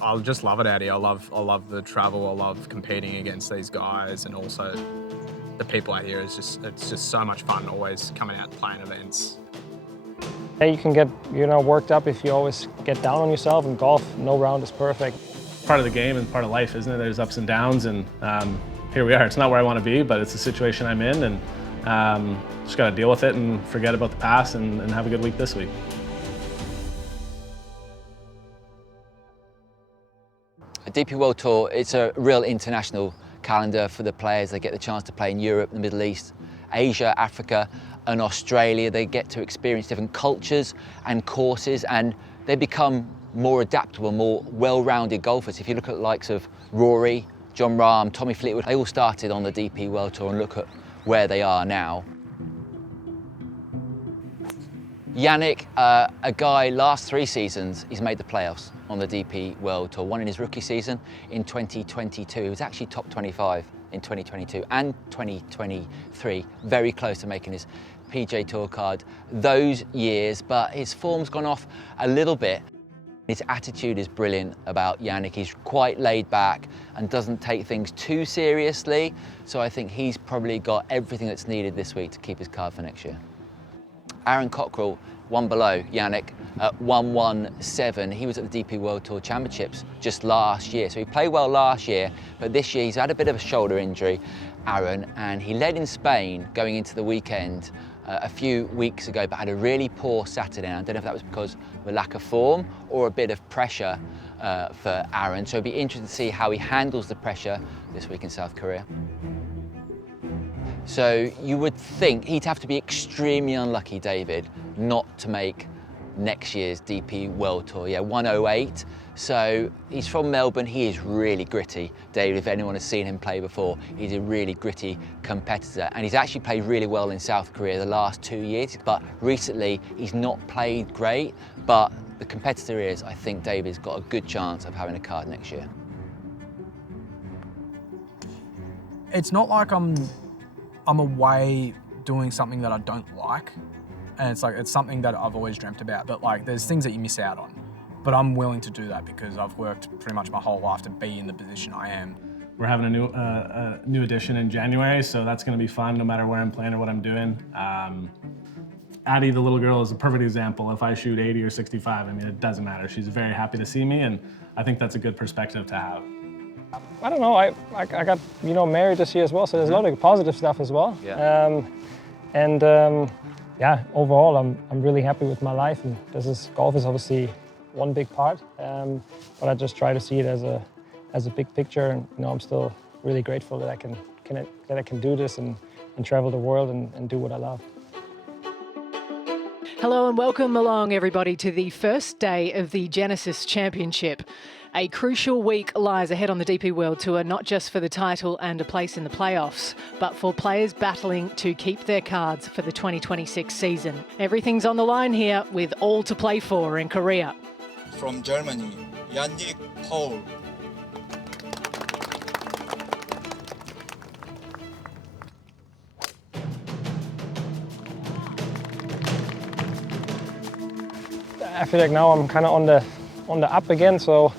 I just love it out here. I love the travel. I love competing against these guys, and also the people out here it's just so much fun. Always coming out and playing events. You can get worked up if you always get down on yourself. In golf, no round is perfect. Part of the game and part of life, isn't it? There's ups and downs, and here we are. It's not where I want to be, but it's the situation I'm in, and just got to deal with it and forget about the past and have a good week this week. A DP World Tour, it's a real international calendar for the players. They get the chance to play in Europe, the Middle East, Asia, Africa and Australia. They get to experience different cultures and courses, and they become more adaptable, more well-rounded golfers. If you look at the likes of Rory, Jon Rahm, Tommy Fleetwood, they all started on the DP World Tour, and look at where they are now. Yannick, a guy, last 3 seasons, he's made the playoffs on the DP World Tour. One in his rookie season in 2022. He was actually top 25 in 2022 and 2023. Very close to making his PJ Tour card those years, but his form's gone off a little bit. His attitude is brilliant about Yannick. He's quite laid back and doesn't take things too seriously. So I think he's probably got everything that's needed this week to keep his card for next year. Aaron Cockerill, one below Yannick at 117. He was at the DP World Tour Championships just last year. So he played well last year, but this year he's had a bit of a shoulder injury, Aaron, and he led in Spain going into the weekend a few weeks ago, but had a really poor Saturday. I don't know if that was because of a lack of form or a bit of pressure for Aaron. So it'd be interesting to see how he handles the pressure this week in South Korea. So you would think he'd have to be extremely unlucky, David, not to make next year's DP World Tour. Yeah, 108. So he's from Melbourne. He is really gritty, David. If anyone has seen him play before, he's a really gritty competitor. And he's actually played really well in South Korea the last 2 years. But recently, he's not played great. But the competitor is, I think David's got a good chance of having a card next year. It's not like I'm away doing something that I don't like, and it's something that I've always dreamt about, but like there's things that you miss out on, but I'm willing to do that because I've worked pretty much my whole life to be in the position I am. We're having a new edition in January, so that's going to be fun no matter where I'm playing or what I'm doing. Addie, the little girl, is a perfect example. If I shoot 80 or 65, I mean, it doesn't matter. She's very happy to see me, and I think that's a good perspective to have. I don't know, I got married this year as well, so there's a lot of positive stuff as well. Yeah. Yeah, overall I'm really happy with my life, and golf is obviously one big part, but I just try to see it as a big picture, and I'm still really grateful that I can do this and travel the world and do what I love. Hello and welcome along, everybody, to the first day of the Genesis Championship. A crucial week lies ahead on the DP World Tour, not just for the title and a place in the playoffs, but for players battling to keep their cards for the 2026 season. Everything's on the line here with all to play for in Korea. From Germany, Yannick Paul. I feel like now I'm kind of on the up again, so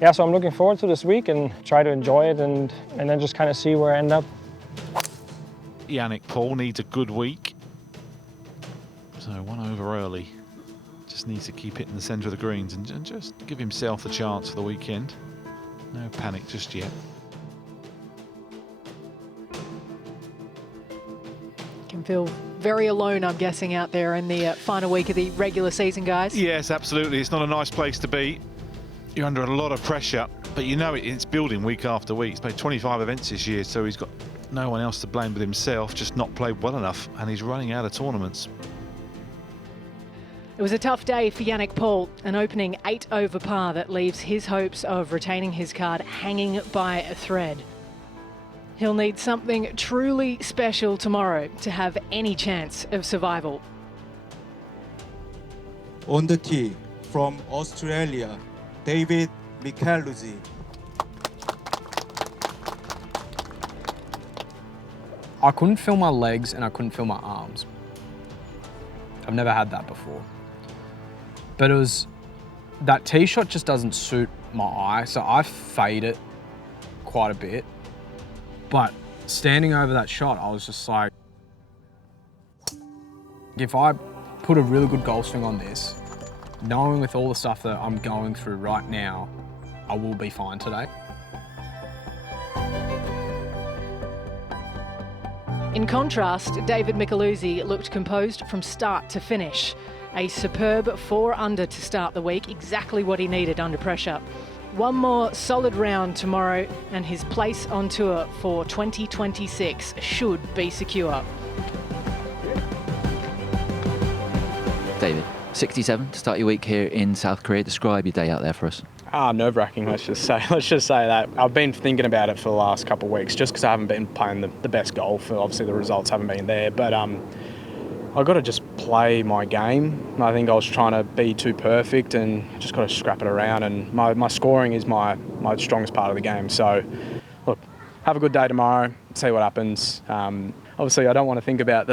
yeah, so I'm looking forward to this week and try to enjoy it and then just kind of see where I end up. Yannick Paul needs a good week. So 1 over early. Just needs to keep it in the centre of the greens and just give himself a chance for the weekend. No panic just yet. Can feel very alone, I'm guessing, out there in the final week of the regular season, guys. Yes, absolutely. It's not a nice place to be. You're under a lot of pressure, but it's building week after week. He's played 25 events this year, so he's got no one else to blame but himself, just not played well enough, and he's running out of tournaments. It was a tough day for Yannick Paul, an opening 8 over par that leaves his hopes of retaining his card hanging by a thread. He'll need something truly special tomorrow to have any chance of survival. On the tee, from Australia, David Micheluzzi. I couldn't feel my legs and I couldn't feel my arms. I've never had that before. But that tee shot just doesn't suit my eye, so I fade it quite a bit. But standing over that shot, I was just like, if I put a really good golf swing on this, knowing with all the stuff that I'm going through right now, I will be fine today. In contrast, David Micheluzzi looked composed from start to finish. A superb 4 under to start the week, exactly what he needed under pressure. One more solid round tomorrow and his place on tour for 2026 should be secure. David, 67 to start your week here in South Korea. Describe your day out there for us. Nerve-wracking, let's just say that. I've been thinking about it for the last couple of weeks just because I haven't been playing the best golf. Obviously the results haven't been there, but I've got to just play my game. I think I was trying to be too perfect and just got to scrap it around, and my scoring is my strongest part of the game. So, look, have a good day tomorrow, see what happens. Obviously I don't want to think about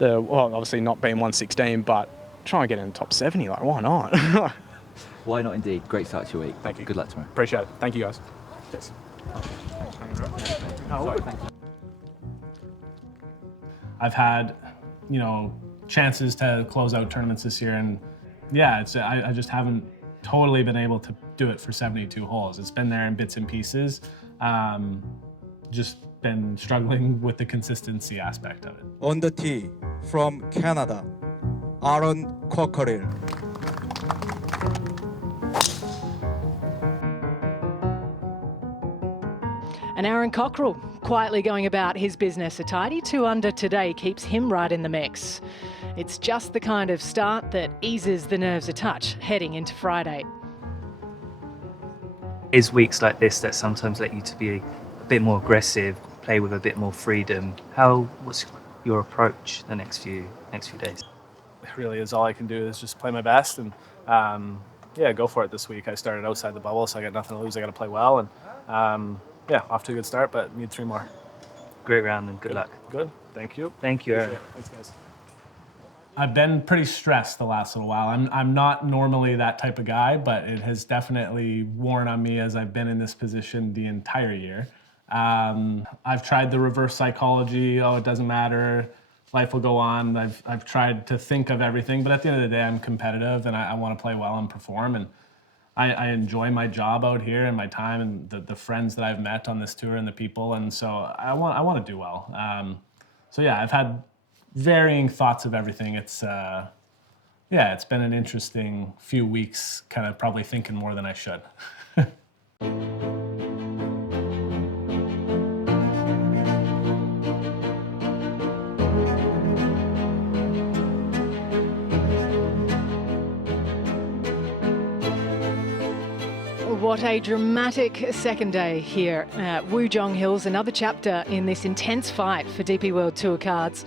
obviously not being 116, but try and get in the top 70, like why not? Why not indeed? Great start to your week. Thank you. Good luck tomorrow. Appreciate it. Thank you guys. Cheers. I've had, chances to close out tournaments this year, and yeah, I just haven't totally been able to do it for 72 holes. It's been there in bits and pieces. Just been struggling with the consistency aspect of it. On the tee from Canada, Cockerill. And Aaron Cockerill quietly going about his business. A tidy 2 under today keeps him right in the mix. It's just the kind of start that eases the nerves a touch heading into Friday. Is weeks like this that sometimes let you to be a bit more aggressive, play with a bit more freedom. What's your approach the next few days? It really is all I can do is just play my best and go for it this week. I started outside the bubble, so I got nothing to lose. I got to play well, and off to a good start, but need 3 more. Great round and good luck. Good. Thank you. Thank you, Aaron. Thanks, guys. I've been pretty stressed the last little while. I'm not normally that type of guy, but it has definitely worn on me as I've been in this position the entire year. I've tried the reverse psychology. Oh, it doesn't matter. Life will go on. I've tried to think of everything, but at the end of the day, I'm competitive and I want to play well and perform. And I enjoy my job out here and my time and the friends that I've met on this tour and the people. And so I want to do well. I've had varying thoughts of everything. It's been an interesting few weeks, kind of probably thinking more than I should. What a dramatic second day here at Woojong Hills. Another chapter in this intense fight for DP World Tour cards.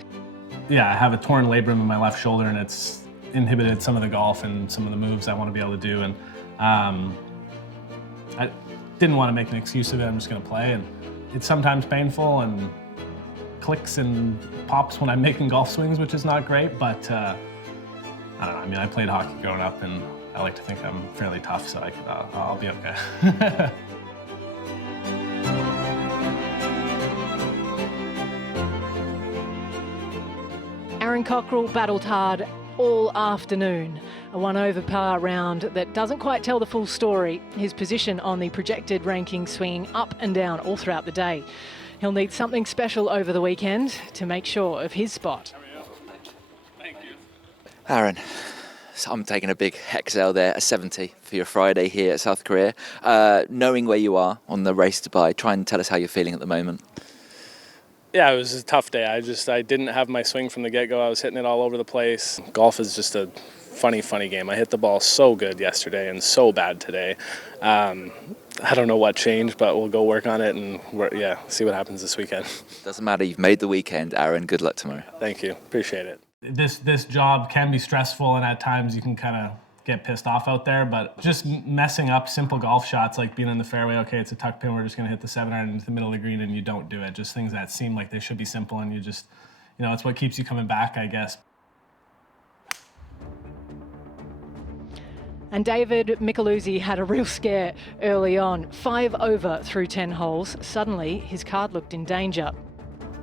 Yeah, I have a torn labrum in my left shoulder, and it's inhibited some of the golf and some of the moves I want to be able to do. And I didn't want to make an excuse of it. I'm just going to play, and it's sometimes painful and clicks and pops when I'm making golf swings, which is not great. But I don't know. I mean, I played hockey growing up, and I like to think I'm fairly tough, so I'll be okay. Aaron Cockerill battled hard all afternoon. A 1 over par round that doesn't quite tell the full story. His position on the projected ranking swinging up and down all throughout the day. He'll need something special over the weekend to make sure of his spot. Aaron, so I'm taking a big XL there, a 70 for your Friday here at South Korea. Knowing where you are on the race to buy, try and tell us how you're feeling at the moment. Yeah, it was a tough day. I didn't have my swing from the get-go. I was hitting it all over the place. Golf is just a funny game. I hit the ball so good yesterday and so bad today. I don't know what changed, but we'll go work on it and see what happens this weekend. Doesn't matter. You've made the weekend, Aaron. Good luck tomorrow. Thank you. Appreciate it. This job can be stressful, and at times you can kind of get pissed off out there, but just messing up simple golf shots like being in the fairway, okay, it's a tuck pin, we're just going to hit the 7-iron into the middle of the green, and you don't do it. Just things that seem like they should be simple, and you just, it's what keeps you coming back, I guess. And David Micheluzzi had a real scare early on. 5 over through 10 holes. Suddenly, his card looked in danger.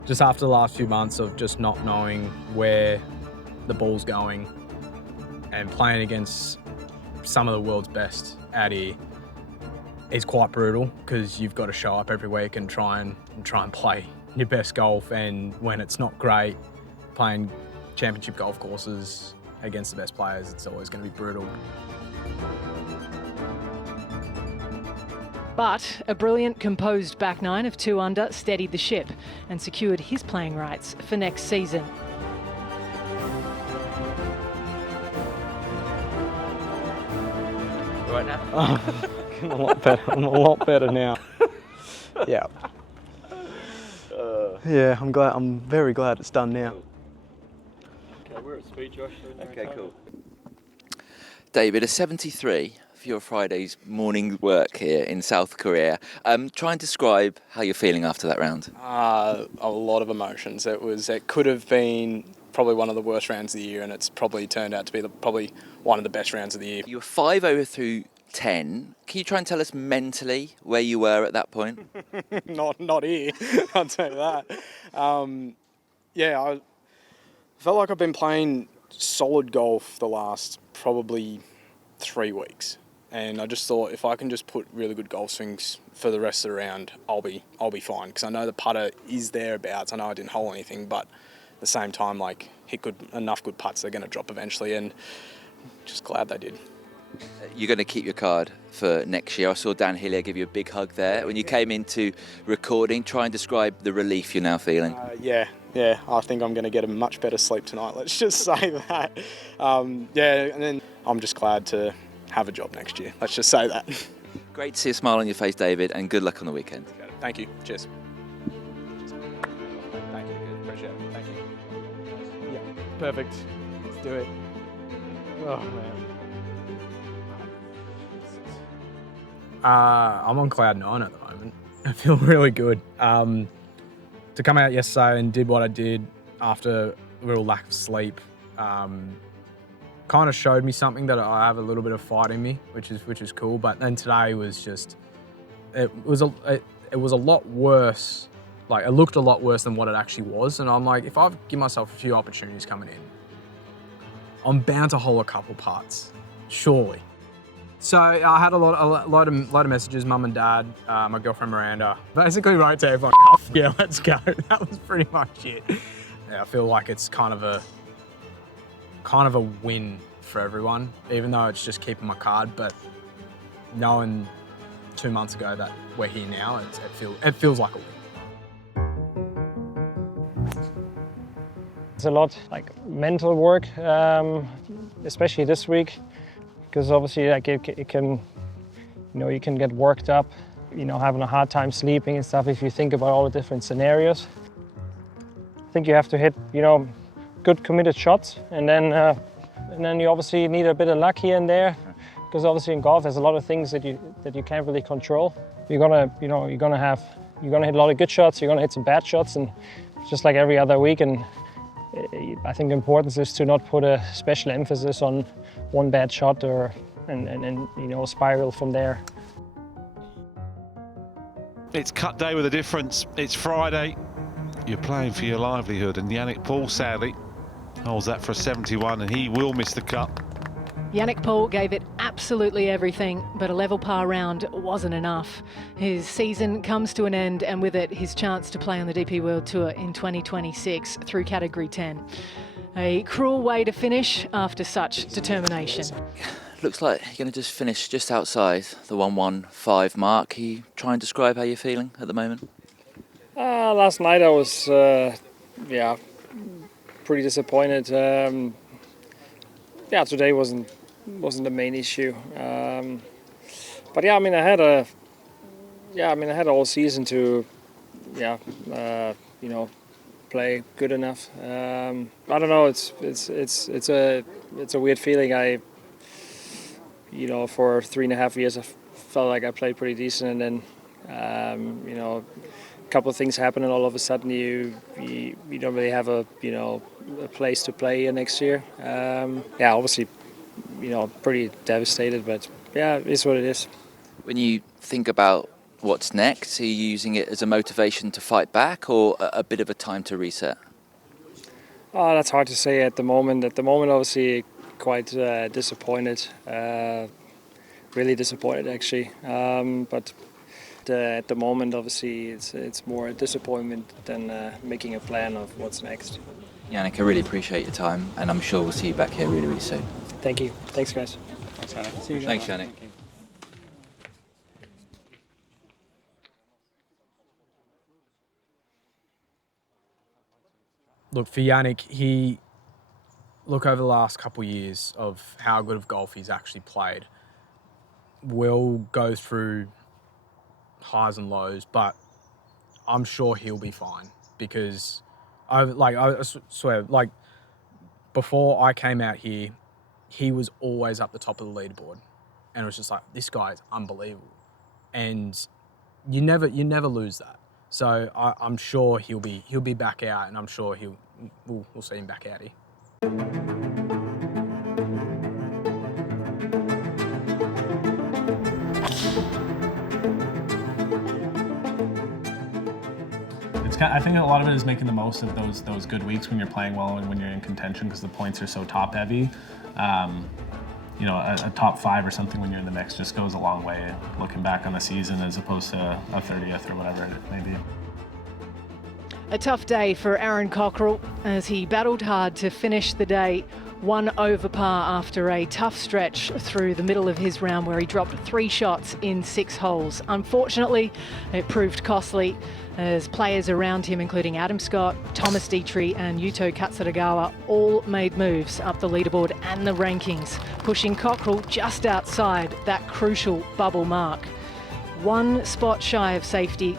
Just after the last few months of just not knowing where the ball's going and playing against some of the world's best out here is quite brutal, because you've got to show up every week and try and play your best golf, and when it's not great, playing championship golf courses against the best players, it's always going to be brutal. But a brilliant, composed back nine of 2 under steadied the ship and secured his playing rights for next season. Right now? I'm a lot better. I'm a lot better now. Yeah. Yeah, I'm glad. I'm very glad it's done now. Okay, we're at speed, Josh. Okay, cool. David, a 73 for your Friday's morning work here in South Korea. Try and describe how you're feeling after that round. A lot of emotions. It could have been probably one of the worst rounds of the year, and it's probably turned out to be probably one of the best rounds of the year. You were 5 over through 10. Can you try and tell us mentally where you were at that point? not here, I'll tell you that. I felt like I've been playing solid golf the last probably 3 weeks, and I just thought if I can just put really good golf swings for the rest of the round, I'll be fine, because I know the putter is thereabouts. I know I didn't hole anything, but at the same time, like, hit enough good putts, they're going to drop eventually, and just glad they did. You're going to keep your card for next year. I saw Dan Hillier give you a big hug there. When you came into recording, try and describe the relief you're now feeling. Yeah, I think I'm going to get a much better sleep tonight, let's just say that. And then I'm just glad to have a job next year, let's just say that. Great to see a smile on your face, David, and good luck on the weekend. Thank you, cheers. Thank you, appreciate it, thank you. Yeah, perfect, let's do it. Oh, man. I'm on cloud 9 at the moment. I feel really good. To come out yesterday and did what I did after a real lack of sleep, kind of showed me something that I have a little bit of fight in me, which is cool. But then today was just, it was a lot worse. Like, it looked a lot worse than what it actually was. And I'm like, if I give myself a few opportunities coming in, I'm bound to hole a couple putts, surely. So I had a lot of messages, mum and dad, my girlfriend Miranda, basically wrote to everyone, yeah, let's go. That was pretty much it. Yeah, I feel like it's kind of a win for everyone, even though it's just keeping my card. But knowing 2 months ago that we're here now, it feels like a win. It's a lot like mental work, especially this week. Because obviously, like, it can, you can get worked up, having a hard time sleeping and stuff if you think about all the different scenarios. I think you have to hit, good committed shots, and then you obviously need a bit of luck here and there, because obviously in golf there's a lot of things that you can't really control. You're gonna hit a lot of good shots, you're gonna hit some bad shots, and just like every other week. And I think the importance is to not put a special emphasis on one bad shot and spiral from there. It's cut day with a difference. It's Friday. You're playing for your livelihood, and Yannick Paul sadly holds that for a 71, and he will miss the cut. Yannick Paul gave it absolutely everything, but a level par round wasn't enough. His season comes to an end, and with it, his chance to play on the DP World Tour in 2026 through Category 10. A cruel way to finish after such determination. Looks like you're going to just finish just outside the 115 mark. Can you try and describe how you're feeling at the moment? Last night I was, pretty disappointed. Today wasn't the main issue. But yeah, I had a whole season to, play good enough. I don't know. It's a weird feeling. For 3.5 years, I felt like I played pretty decent, and then a couple of things happen, and all of a sudden you don't really have a place to play next year. Obviously pretty devastated, but yeah, it's what it is. When you think about what's next, are you using it as a motivation to fight back or a bit of a time to reset? Oh, that's hard to say at the moment. At the moment, obviously, quite disappointed. Really disappointed, actually. But at the moment, obviously, it's more a disappointment than making a plan of what's next. Yannick, I really appreciate your time, and I'm sure we'll see you back here really, really soon. Thank you. Thanks, guys. Thanks, Yannick. See you guys. Thanks, Yannick. Look, for Yannick, over the last couple of years of how good of golf he's actually played, will go through highs and lows, but I'm sure he'll be fine because I swear, before I came out here, he was always up the top of the leaderboard, and it was just like, this guy is unbelievable, and you never lose that. So I'm sure he'll be back out, and I'm sure we'll see him back out here. I think a lot of it is making the most of those good weeks when you're playing well and when you're in contention, because the points are so top heavy. A top 5 or something when you're in the mix just goes a long way looking back on the season as opposed to a 30th or whatever it may be. A tough day for Aaron Cockerill as he battled hard to finish the day 1 over par after a tough stretch through the middle of his round where he dropped 3 shots in 6 holes. Unfortunately, it proved costly as players around him, including Adam Scott, Thomas Dietrich and Yuto Katsuragawa, all made moves up the leaderboard and the rankings, pushing Cockerill just outside that crucial bubble mark. 1 spot shy of safety,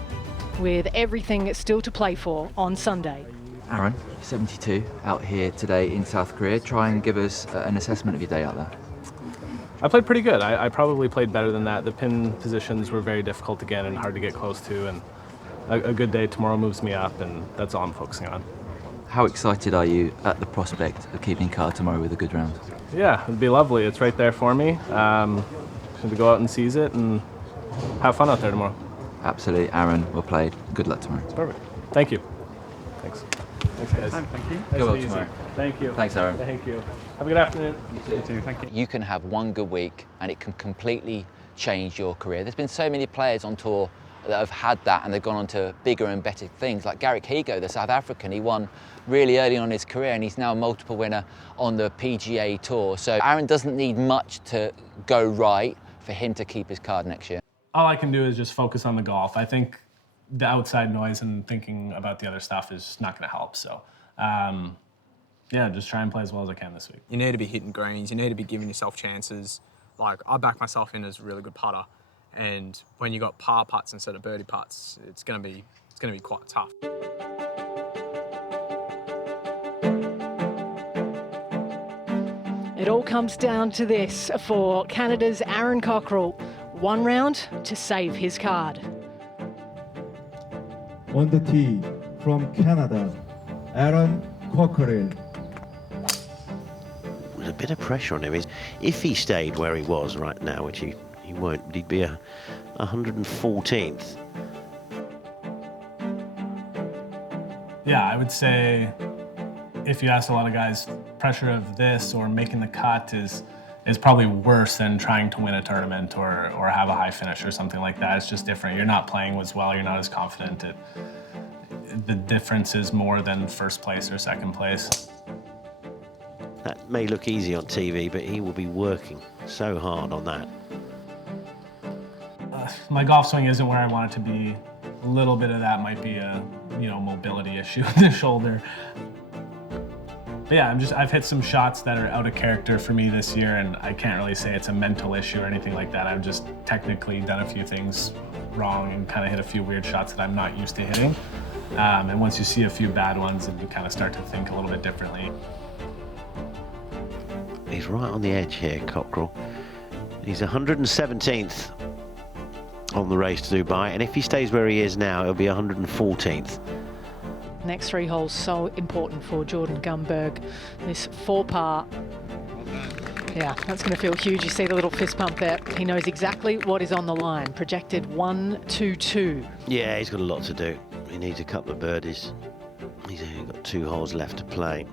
with everything still to play for on Sunday. Aaron, 72, out here today in South Korea. Try and give us an assessment of your day out there. I played pretty good. I probably played better than that. The pin positions were very difficult to get and hard to get close to, and a good day tomorrow moves me up, and that's all I'm focusing on. How excited are you at the prospect of keeping card tomorrow with a good round? Yeah, it'd be lovely. It's right there for me. Just to go out and seize it and have fun out there tomorrow. Absolutely, Aaron, well played. Good luck tomorrow. Perfect. Thank you. Thanks. Thanks, guys. Thank you. Good luck tomorrow. Thank you. Thanks, Aaron. Thank you. Have a good afternoon. You too. Thank you. You can have one good week and it can completely change your career. There's been so many players on tour that have had that and they've gone on to bigger and better things, like Garrick Higo, the South African. He won really early on in his career and he's now a multiple winner on the PGA Tour. So Aaron doesn't need much to go right for him to keep his card next year. All I can do is just focus on the golf. I think the outside noise and thinking about the other stuff is not going to help. So, yeah, just try and play as well as I can this week. You need to be hitting greens. You need to be giving yourself chances. Like, I back myself in as a really good putter, and when you got par putts instead of birdie putts, it's going to be quite tough. It all comes down to this for Canada's Aaron Cockerill. 1 round to save his card. On the tee from Canada, Aaron Cockerill. There's a bit of pressure on him. If he stayed where he was right now, which he won't, but he'd be a 114th. Yeah, I would say if you ask a lot of guys, pressure of this or making the cut is probably worse than trying to win a tournament or have a high finish or something like that. It's just different. You're not playing as well. You're not as confident. The difference is more than first place or second place. That may look easy on TV, but he will be working so hard on that. My golf swing isn't where I want it to be. A little bit of that might be a mobility issue with the shoulder. But yeah, I've hit some shots that are out of character for me this year, and I can't really say it's a mental issue or anything like that. I've just technically done a few things wrong and kind of hit a few weird shots that I'm not used to hitting. And once you see a few bad ones, you kind of start to think a little bit differently. He's right on the edge here, Cockerill. He's 117th on the race to Dubai, and if he stays where he is now, it'll be 114th. Next 3 holes so important for Jordan Gumberg. This 4 par. Yeah, that's going to feel huge. You see the little fist pump there. He knows exactly what is on the line. Projected 1-2-2. Yeah, he's got a lot to do. He needs a couple of birdies. He's only got 2 holes left to play.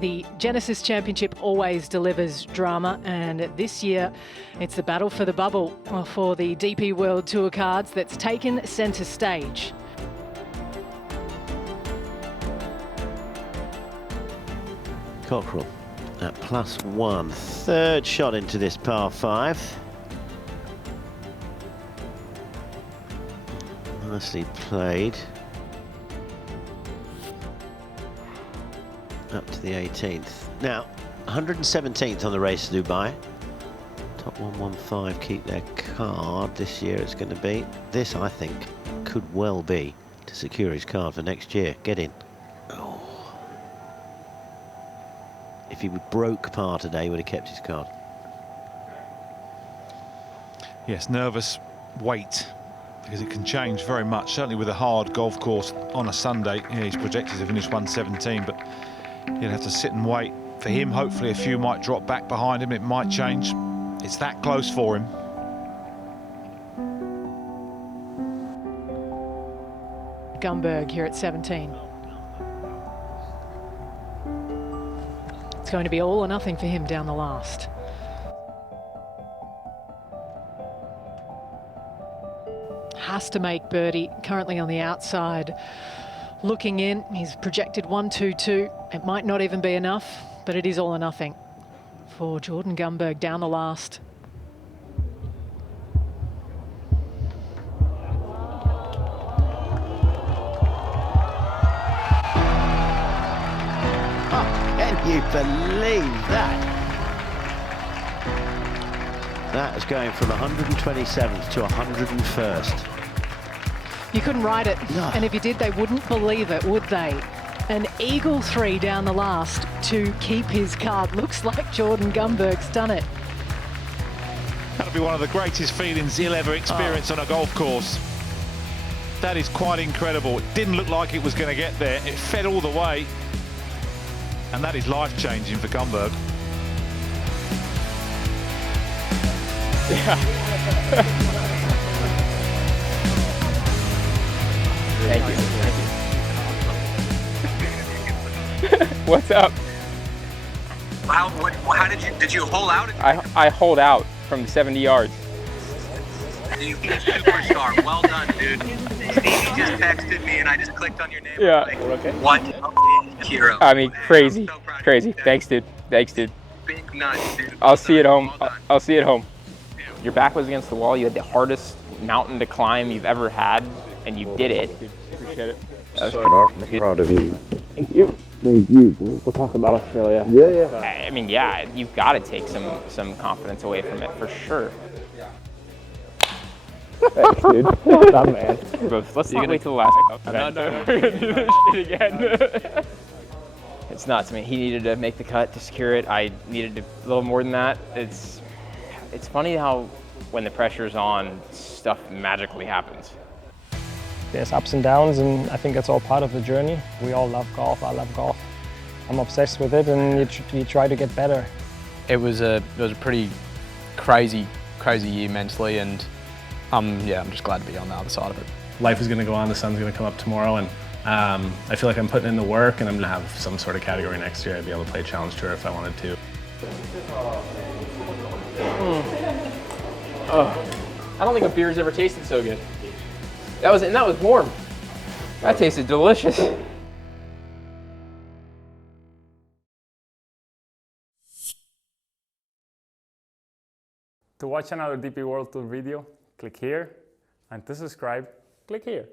The Genesis Championship always delivers drama, and this year it's the battle for the bubble for the DP World Tour cards that's taken centre stage. Cockerill at +1, third shot into this par 5. Nicely played. Up to the 18th. Now, 117th on the race to Dubai. Top 115 keep their card this year. It's going to be. This, I think, could well be to secure his card for next year. Get in. Oh. If he broke par today, he would have kept his card. Yes, nervous wait, because it can change very much, certainly with a hard golf course on a Sunday. Yeah, he's projected to finish 117, but he'll have to sit and wait. For him, hopefully a few might drop back behind him. It might change. It's that close for him. Gumberg here at 17. It's going to be all or nothing for him down the last. Has to make birdie, currently on the outside. Looking in, he's projected 1-2-2. It might not even be enough, but it is all or nothing for Jordan Gumberg down the last. Can you believe that? That is going from 127th to 101st. You couldn't write it, No. and if you did, they wouldn't believe it, would they? An eagle 3 down the last to keep his card. Looks like Jordan Gumberg's done it. That'll be one of the greatest feelings he'll ever experience on a golf course. That is quite incredible. It didn't look like it was going to get there. It fed all the way. And that is life-changing for Gumberg. Yeah. Thank you. What's up? How did you hole out? I hold out from 70 yards. You superstar. Well done, dude. Stevie just texted me and I just clicked on your name. Yeah. Like, what a hero. I mean, crazy, so proud of crazy. you, Dad. Thanks, dude. Thanks, dude. Big nuts, dude. I'll see you at home. Well done. I'll see you at home. Your back was against the wall. You had the hardest mountain to climb you've ever had, and you did it. Appreciate it. I'm proud of you. Thank you. Thank you. We'll talk about Australia. Yeah. I mean, yeah, you've got to take some confidence away from it for sure. Thanks, dude. Well done, man. Let's not wait till the last second. No, we're gonna do this shit again. It's nuts. I mean, he needed to make the cut to secure it. I needed a little more than that. It's funny how when the pressure's on, stuff magically happens. There's ups and downs, and I think that's all part of the journey. We all love golf. I love golf. I'm obsessed with it, and you try to get better. It was a pretty crazy year mentally, and I'm just glad to be on the other side of it. Life is going to go on, the sun's going to come up tomorrow, and I feel like I'm putting in the work, and I'm going to have some sort of category next year. I'd be able to play Challenge Tour if I wanted to. I don't think a beer's ever tasted so good. That was warm. That tasted delicious. To watch another DP World Tour video, click here, and to subscribe, click here.